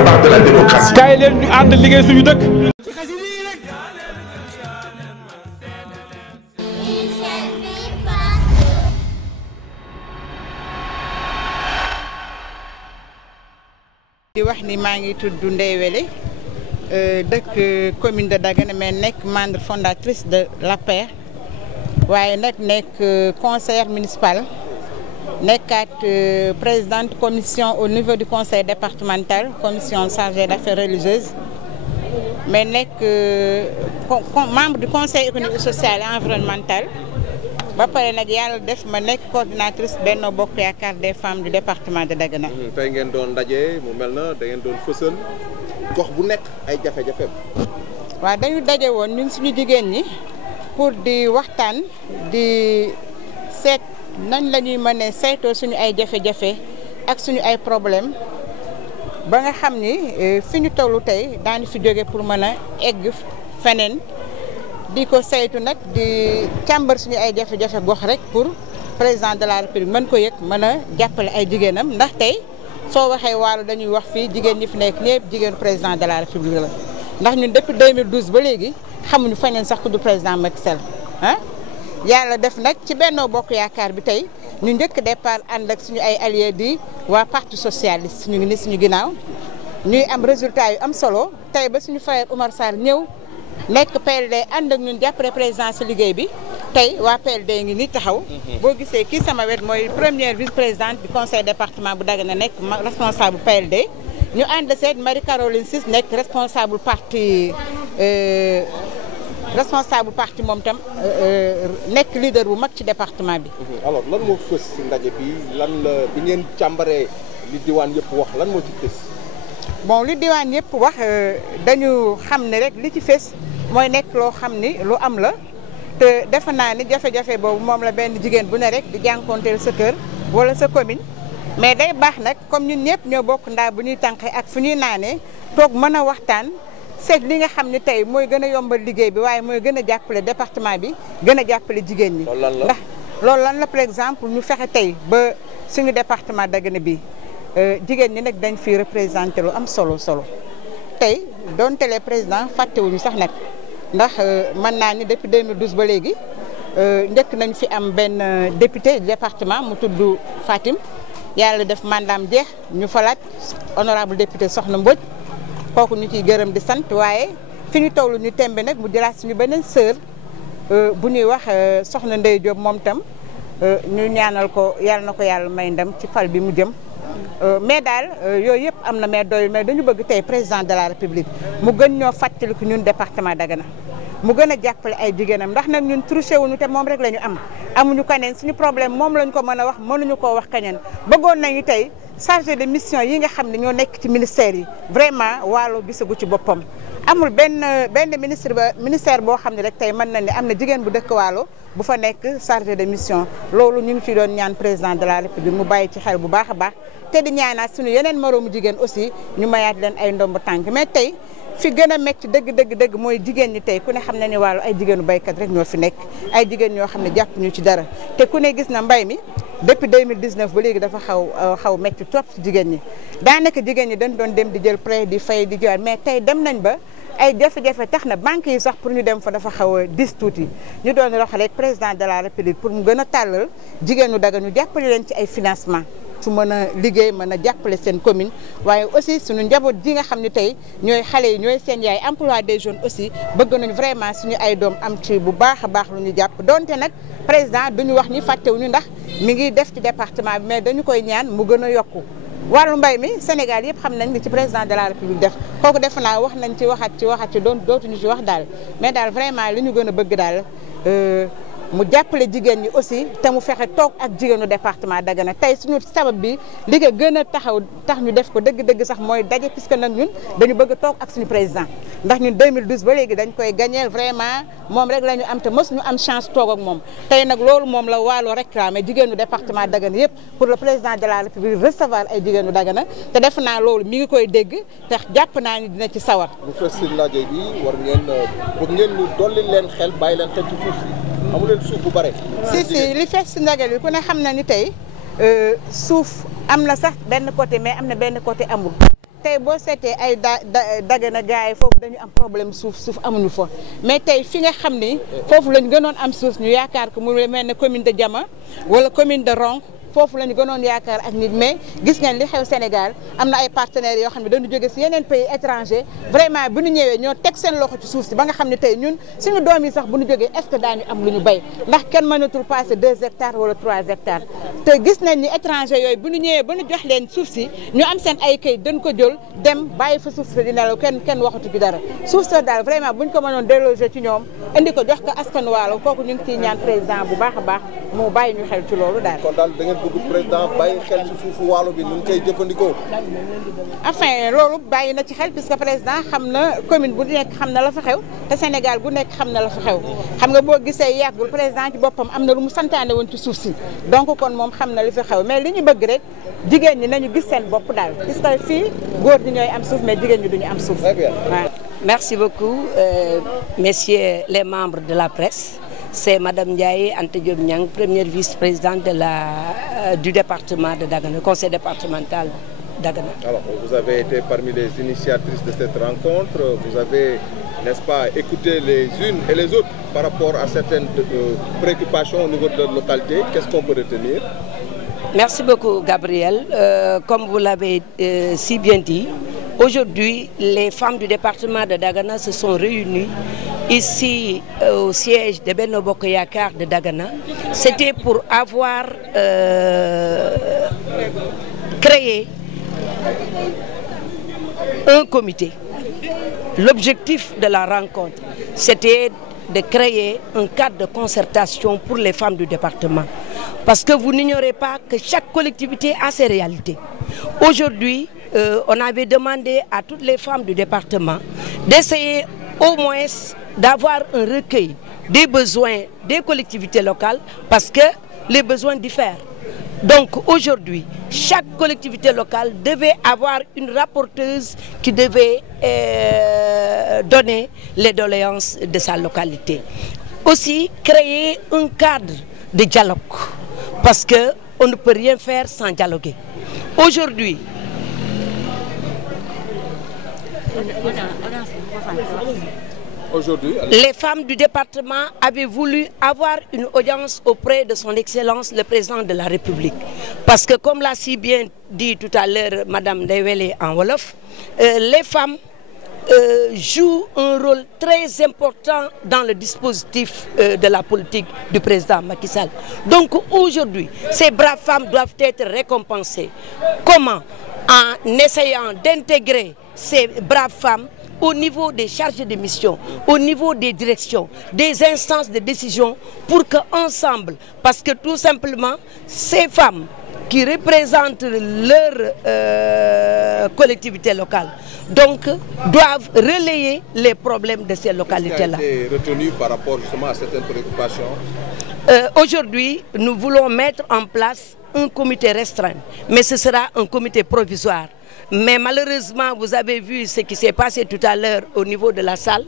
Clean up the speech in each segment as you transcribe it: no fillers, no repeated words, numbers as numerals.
standard de la démocratie. kaay leen ñu ànd liggéey suñu dëkk. di wax ni maa ngi tudd Ndeye Wele dëkk commune de Dagana mais nekk membre fondatrice de l'APR waaye nag nekk conseillère municipal nekkaat présidente commission au niveau du conseil départemental commission chargée d'affaires religieuses mais nekk membre du conseil économique social et environnemental ba pare nag yàlla def ma nekk coordinatrice Benno Bokk Yaakaar des femmes du département de Dagana. tey ngeen doon daje mu mel na da ngeen doon fësal gox bu nekk ay jafe-jafe. waaw dañu daje woon ñun suñu jigéen ñi pour di waxtaan di seet nañ la ñuy mën a saytoo suñu ay jafe-jafe ak suñu ay problème ba nga xam ni fi ñu tollu tey daanu fi jóge pour mën a egg feneen. di ko saytu nag di càmbar suñu ay jafe-jafe gox rek pour président de la république mën ko yëg mën a jàppale ay jigéenam ndax tey soo waxee Waalo dañuy wax fii jigéen ñi fi nekk ñëpp jigéenu président de la république la ndax ñun depuis 2012 ba léegi xamuñu feneen sax ku du président Macky Sall ah yàlla def nag ci Benno Bokk Yaakaar bi tey ñu njëkk départ ànd ak suñu ay alliés di waa parti socialiste ñu ngi ni suñu ginnaaw ñuy am résultat yu am solo tey ba suñu frère Oumar Sarr ñëw nekk PLD ànd ak ñun jàppale président si liggéey bi tey waa PLD ngi ni taxaw boo gisee kii sama wet mooy première vice présidente du conseil département bu Dagana nekk responsable PLD ñu ànd seet Marie Caroline Ciss nekk responsable parti moom tam nekk leader bu mag ci département bi. alors lan moo fës si ndaje bi lan la bi ngeen càmbaree li diwaan yëpp wax lan moo ci fës. bon li diwaan yëpp wax dañu xam ne rek li ci fës mooy nekk loo xam ni lu am la te defe naa ni jafe-jafe boobu moom la benn jigéen bu ne rek di jànkonteel sa kër wala sa commune mais day baax nag comme ñun ñëpp ñoo bokk ndaa bu ñuy tànqee ak fu ñuy naanee toog mën a waxtaan seet li nga xam ne tey mooy gën a yombal liggéey bi waaye mooy gën a jàppale département bi gën a jàppale jigéen ñi. ndax loolu lan la par exemple ñu fexe tey ba suñu département Dagana bi jigéen ñi nag dañ fi représenté lu am solo tey doonte les président fàttewuñu sax nag ndax mën naa ni depuis 2012 ba léegi njëkk nañ fi am benn député département mu tudd Fatim yàlla def mandaam jeex ñu falaat honorable député Soxna Mbodj kooku ñu ciy gërëm di sant waaye fi ñu tollu ñu tembe nag mu jëlaat suñu beneen sœur bu ñuy wax Soxna Ndeye Diop moom tam ñu ñaanal ko yàlla na ko yàlla may ndam ci fal bi mu jëm. mais daal yooyu yëpp am na mais doyul mais dañu bëgg tey président de la république mu gën ñoo fàttaliku ñun département Dagana mu gën a jàppale ay jigéenam ndax nag ñun triché wuñu te moom rek la ñu amuñu kaneen suñu problème moom lañ ko mën a wax mënuñu koo wax kaneen bëggoon nañu tey chargé de mission yi nga xam ne ñoo nekk ci ministère yi vraiment Waalo gisagu ci boppam amul benn ministère boo xam ne rek tey mën na ne am na jigéen bu dëkk Waalo bu fa nekk chargé de mission loolu ñu ngi ci doon ñaan président de la république mu bàyyi ci xel bu baax a baax te di ñaanaat suñu yeneen moroomu jigéen aussi ñu mayaat leen ay ndomb tànk mais tey fi gën a métti dëgg mooy jigéen ñi tey ku ne xam na ne Waalo ay jigéenu béykat rek ñoo fi nekk ay jigéen ñoo xam ne jàpp ñu ci dara te ku ne gis na mbay mi depuis 2019 ba léegi dafa xaw métti trop ci jigéen ñi daanaka jigéen ñi dañ doon dem di jël prêt di fay di joxe mais tey dem nañ ba ay jafe-jafe tax na banque yi sax pour ñu dem fa dafa xaw a dis tuuti ñu doon wax rek président de la république pour mu gën a tàllal jigéenu Dagana ñu jàppale leen ci ay financement su mën a liggéey mën a jàppale seen commune waaye aussi suñu njaboot ji nga xam ne tey ñooy xale yi ñooy seen yaay emploi des jeunes aussi bëgg nañu vraiment suñu ay doom am ci bu baax a baax lu ñu jàpp donte nag président duñu wax ni fàttewuñu ndax mi ngi def ci département bi mais dañu koy ñaan mu gën a yokku wàllu mbay mi Sénégal yëpp xam nañ li ci président de la république def kooku def naa wax nañ ci waxat ci dootuñu ci wax daal mais daal vraiment li ñu gën a bëgg daal mu jàppale jigéen ñi aussi te mu fexe toog ak jigéenu département Dagana tey suñu sabab bi li nga gën a tax ñu def ko dëgg-dëgg sax mooy daje puisque nag ñun dañu bëgg a toog ak suñu président ndax ñun 2012 ba léegi dañ koy gagneel vraiment moom rek la ñu am te mos ñu am chance toog ak moom tey nag loolu moom la Waalo réclamé jigéenu département Dagana yëpp pour le président de la république recevoir ay jigéenu Dagana te def naa loolu mi ngi koy dégg te jàpp naa ni dina ci sawar. bu fees si ndaje bi war ngeen bëgg ngeen ñu dolli leen xel bàyyi leen xel ci suuf si. amu leen suuf bu bare. si li fees si ndaje bi ku ne xam na ni tey suuf am na sax benn côté mais am na benn côté amul tey boo seetee ay Dagana gars yi foofu dañu am problème suuf amuñu fa mais tey fi nga xam ni foofu lañu gënoon am suuf ñu yaakaar ko mu mel ne commune de Diama wala commune de Ronkh foofu la ñu gënoon yaakaar ak nit mais gis ngeen li xew Sénégal am na ay partenaires yoo xam ne dañu jóge si yeneen pays étranger vraiment bu ñu ñëwee ñoo teg seen loxo ci suuf si ba nga xam ne tey ñun suñu doom yi sax bu ñu jógee est-ce que daañu am lu ñu béy ndax kenn mënatul passer 2 hectares wala 3 hectares te gis nañ ni étranger yooyu bu ñu ñëwee ba ñu jox leen suuf si ñu am seen ay kayit dañ ko jël dem bàyyi fa suuf si di nelaw kenn waxatu ci dara suuf si daal vraiment bu ñu ko mënoon déloger ci ñoom indi ko jox ko askan Waalo kooku ñu ngi ciy ñaan président bu baax a baax mu bàyyi ñu xel ci loolu daal. kon daal da ngeen bëgg président bàyyi xel ci suufu Waalo bi nu ñu koy jëfandikoo. enfin loolu bàyyi na ci xel puisque président xam na commune bu nekk xam na la fa xew te Sénégal bu nekk xam na la fa xew xam nga boo gisee yàggul président ci boppam am na lu mu santaane woon ci suuf si donc kon moom xam na li fa xew mais li ñu bëgg rek jigéen ñi nañu gis seen bopp daal puisque fii góor ñi ñooy am suuf mais jigéen ñi duñu am suuf. waaw. Merci beaucoup, messieurs les membres de la presse. C'est Madame Ndiaye Anta Diop Niang, première vice-présidente du département de Dagana, conseil départemental Dagana. Alors, vous avez été parmi les initiatrices de cette rencontre. Vous avez, n'est-ce pas, écouté les unes et les autres par rapport à certaines préoccupations au niveau de leur localité. Qu'est-ce qu'on peut retenir? Merci beaucoup, Gabriel. Comme vous l'avez si bien dit, aujourd'hui, les femmes du département de Dagana se sont réunies ici au siège de Benno Bokk Yakaar de Dagana. C'était pour avoir créé un comité. L'objectif de la rencontre, c'était de créer un cadre de concertation pour les femmes du département. Parce que vous n'ignorez pas que chaque collectivité a ses réalités. Aujourd'hui, on avait demandé à toutes les femmes du département d'essayer au moins d'avoir un recueil des besoins des collectivités locales parce que les besoins diffèrent. Donc aujourd'hui, chaque collectivité locale devait avoir une rapporteuse qui devait donner les doléances de sa localité. Aussi, créer un cadre de dialogue parce qu'on ne peut rien faire sans dialoguer. Aujourd'hui, les femmes du département avaient voulu avoir une audience auprès de son Excellence le Président de la République. Parce que comme l'a si bien dit tout à l'heure Madame Ndewele en Wolof, les femmes jouent un rôle très important dans le dispositif de la politique du président Macky Sall. Donc aujourd'hui, ces braves femmes doivent être récompensées. Comment? En essayant d'intégrer ces braves femmes au niveau des chargés de mission, au niveau des directions, des instances de décision, pour qu'ensemble, parce que tout simplement, ces femmes qui représentent leur collectivité locale, donc doivent relayer les problèmes de ces localités-là. Qu'est-ce qui a été retenu par rapport justement à certaines préoccupations? Aujourd'hui, nous voulons mettre en place un comité restreint, mais ce sera un comité provisoire. Mais malheureusement, vous avez vu ce qui s'est passé tout à l'heure au niveau de la salle.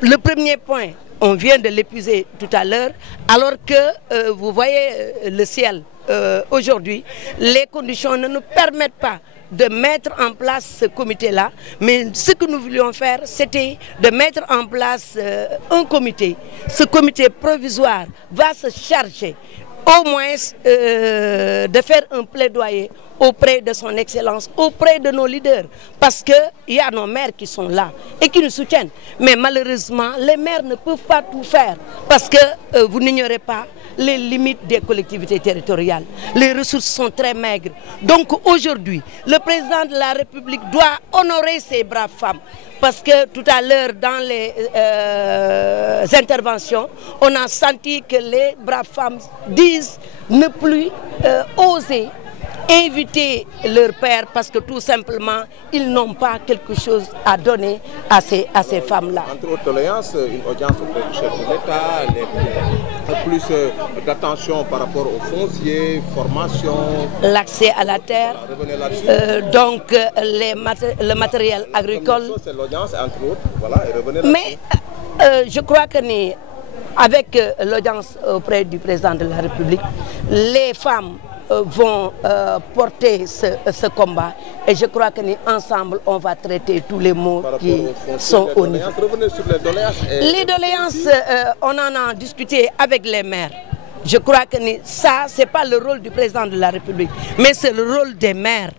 Le premier point, on vient de l'épuiser tout à l'heure, alors que vous voyez le ciel aujourd'hui, les conditions ne nous permettent pas de mettre en place ce comité-là. Mais ce que nous voulions faire, c'était de mettre en place un comité. Ce comité provisoire va se charger au moins de faire un plaidoyer auprès de son Excellence, auprès de nos leaders. Parce qu'il y a nos maires qui sont là et qui nous soutiennent. Mais malheureusement, les maires ne peuvent pas tout faire. Parce que vous n'ignorez pas les limites des collectivités territoriales. Les ressources sont très maigres. Donc aujourd'hui, le président de la République doit honorer ces braves femmes. Parce que tout à l'heure, dans les interventions, on a senti que les braves femmes disent ne plus oser inviter leur père parce que tout simplement, ils n'ont pas quelque chose à donner à ces femmes-là. Entre autres doléances, une audience auprès du chef de l'État, plus d'attention par rapport aux fonciers, formation, l'accès à la terre, donc le matériel agricole. C'est l'audience, entre autres, voilà, et revenez là. Mais je crois que avec l'audience auprès du président de la République, les femmes vont porter ce combat et je crois que ensemble on va traiter tous les maux qui sont au niveau. Revenez sur les doléances. Les doléances, on en a discuté avec les maires. Je crois que ça, c'est pas le rôle du président de la République, mais c'est le rôle des maires.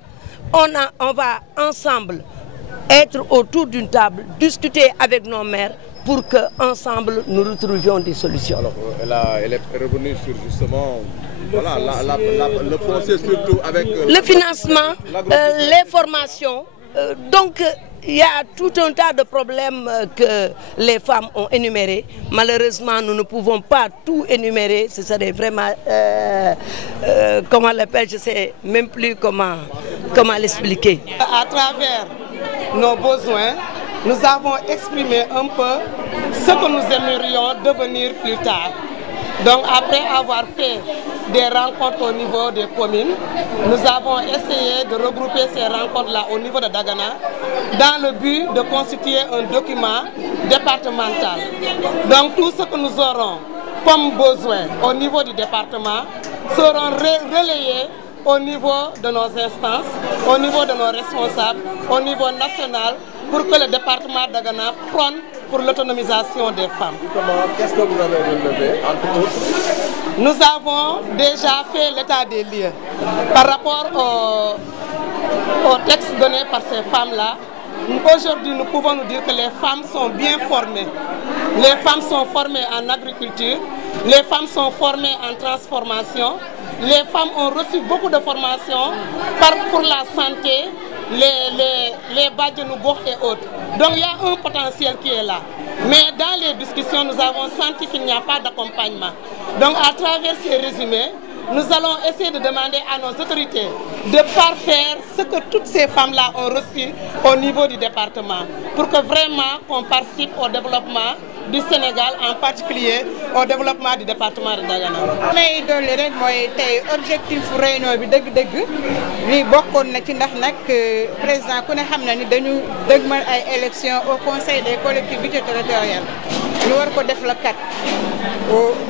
On va ensemble être autour d'une table, discuter avec nos maires pour qu'ensemble nous retrouvions des solutions. Alors, elle est revenue sur justement le foncier, surtout avec le financement, les formations. Donc, il y a tout un tas de problèmes que les femmes ont énumérés. Malheureusement, nous ne pouvons pas tout énumérer. Ce serait vraiment, comment on l'appelle, je ne sais même plus comment l'expliquer. À travers nos besoins, nous avons exprimé un peu ce que nous aimerions devenir plus tard. Donc après avoir fait des rencontres au niveau des communes, nous avons essayé de regrouper ces rencontres-là au niveau de Dagana dans le but de constituer un document départemental. Donc tout ce que nous aurons comme besoin au niveau du département seront relayés au niveau de nos instances, au niveau de nos responsables, au niveau national, pour que le département d'Dagana prône pour l'autonomisation des femmes. Qu'est-ce que vous avez relevé, entre autres? Nous avons déjà fait l'état des lieux par rapport au texte donné par ces femmes-là. Aujourd'hui, nous pouvons nous dire que les femmes sont bien formées. Les femmes sont formées en agriculture, les femmes sont formées en transformation, les femmes ont reçu beaucoup de formations pour la santé, les badjanougor et autres. Donc il y a un potentiel qui est là. Mais dans les discussions, nous avons senti qu'il n'y a pas d'accompagnement. Donc à travers ces résumés, nous allons essayer de demander à nos autorités de parfaire ce que toutes ces femmes-là ont reçu au niveau du département pour que vraiment qu'on participe au développement du Sénégal, en particulier au développement du département de Dagana. may dolli rek mooy tey objectif réunion bi dëgg-dëgg lii bokkoon na ci ndax nag président ku ne xam na ni dañu dëgmal ay élections au conseil des collectivités territoriales ñu war ko def la 4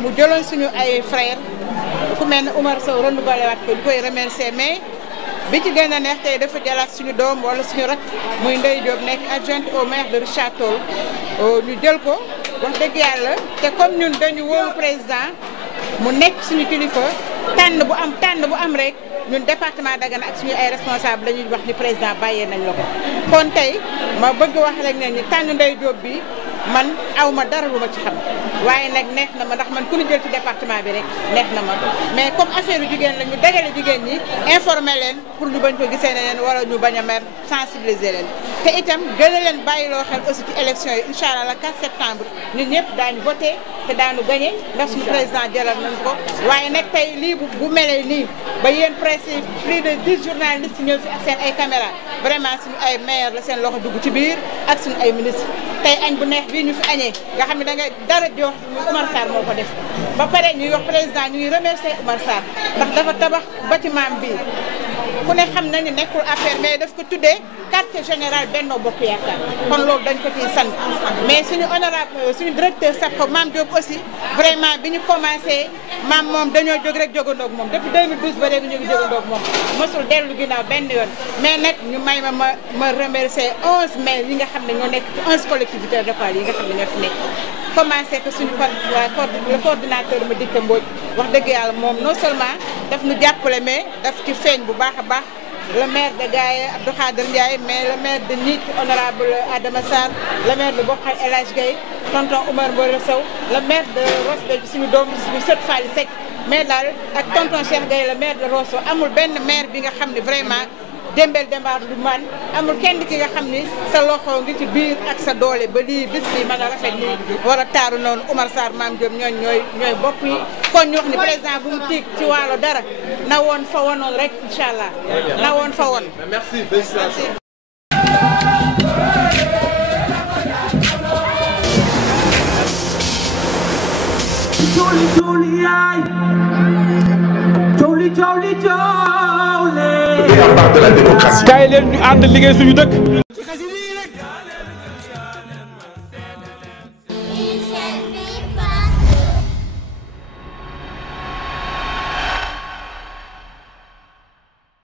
mu jëloon suñu ay frères ku mel ne Oumar Sow renouvelé waat ko ñu koy remercier mais bi ci gën a neex tey dafa jëlaat suñu doom wala suñu rak muy Ndeye Diop nekk adjointe au maire de Richard Toll ñu jël ko wax dëgg yàlla te comme ñun dañu wóolu président mu nekk suñu kilifa tànn bu am rek ñun département Dagana ak suñu ay responsable dañuy wax ni président bàyyee nañ la ko kon tey ma bëgg wax rek ne ni tànn Ndeye Diop bi man aw ma dara lu ma ci xam waaye nag neex na ma ndax man ku ñu jël ci département bi rek neex na ma mais comme affaire yu jigéen la ñu dajale jigéen ñi informer leen pour ñu bañ ko gisee ne leen wala ñu bañ a mer sensibiliser leen te itam gën a leen bàyyiloo xel aussi ci élection yi incha allah le 4 septembre ñun ñëpp daañu voté te daañu gagné ndax suñu président jëlal nañ ko waaye nag tey lii bu melee nii ba yéen presse plus de 10 journalistes ñëw fi ak seen ay caméra vraiment suñu ay maire la seen loxo dugg ci biir ak suñu ay ministre tey añ bu neex bii ñu fi añee nga xam ne da nga dara jox Oumar Sarr moo ko def ba pare ñuy wax président ñu ngi remercier Oumar Sarr ndax dafa tabax bâtiment bi ku ne xam na ni nekkul affaire mais daf ko tuddee quartier général Benno Bokk Yaakaar kon loolu dañ ko ciy sant mais suñu honorable suñu directeur SAPCO Mame Diop aussi vraiment bi ñu commencé maam moom dañoo jóg rek jógandoog moom depuis 2012 ba léegi ñu ngi jógandoog moom mosul dellu ginnaaw benn yoon mais nag ñu may ma remercier 11 maires yi nga xam ne ñoo nekk ci 11 collectivités locales yi nga xam ne ñoo fi nekk commencé que suñu le coordinateur ma dikka Mbodj wax dëgg yàlla moom non seulement daf ñu jàppale mais daf ci feeñ bu baax a baax le maire de Gaye Abdou Khader Ndiaye mais le maire de Nit honorable Adama Sarr le maire de Bokhal El Hadj Gueye tonton Oumar Mbore Sow le maire de Ross Béthio suñu doom suñu sët Fally Seck mais daal ak tonton Cheikh Gueye le maire de Rosso amul benn maire bi nga xam ne vraiment Dembel Demba du man amul kenn ki nga xam ni sa loxo ngi ci biir ak sa doole ba lii bis bi mën a rafet ni war a taaru noonu Oumar Sarr Mame Diop ñooy bopp yi kon ñu wax ni président bu mu tiig ci wàllu dara na woon fa wonoon rek incha allah na woon fa woon. Merci, félicitations. kaay leen ñu ànd liggéey suñu dëkk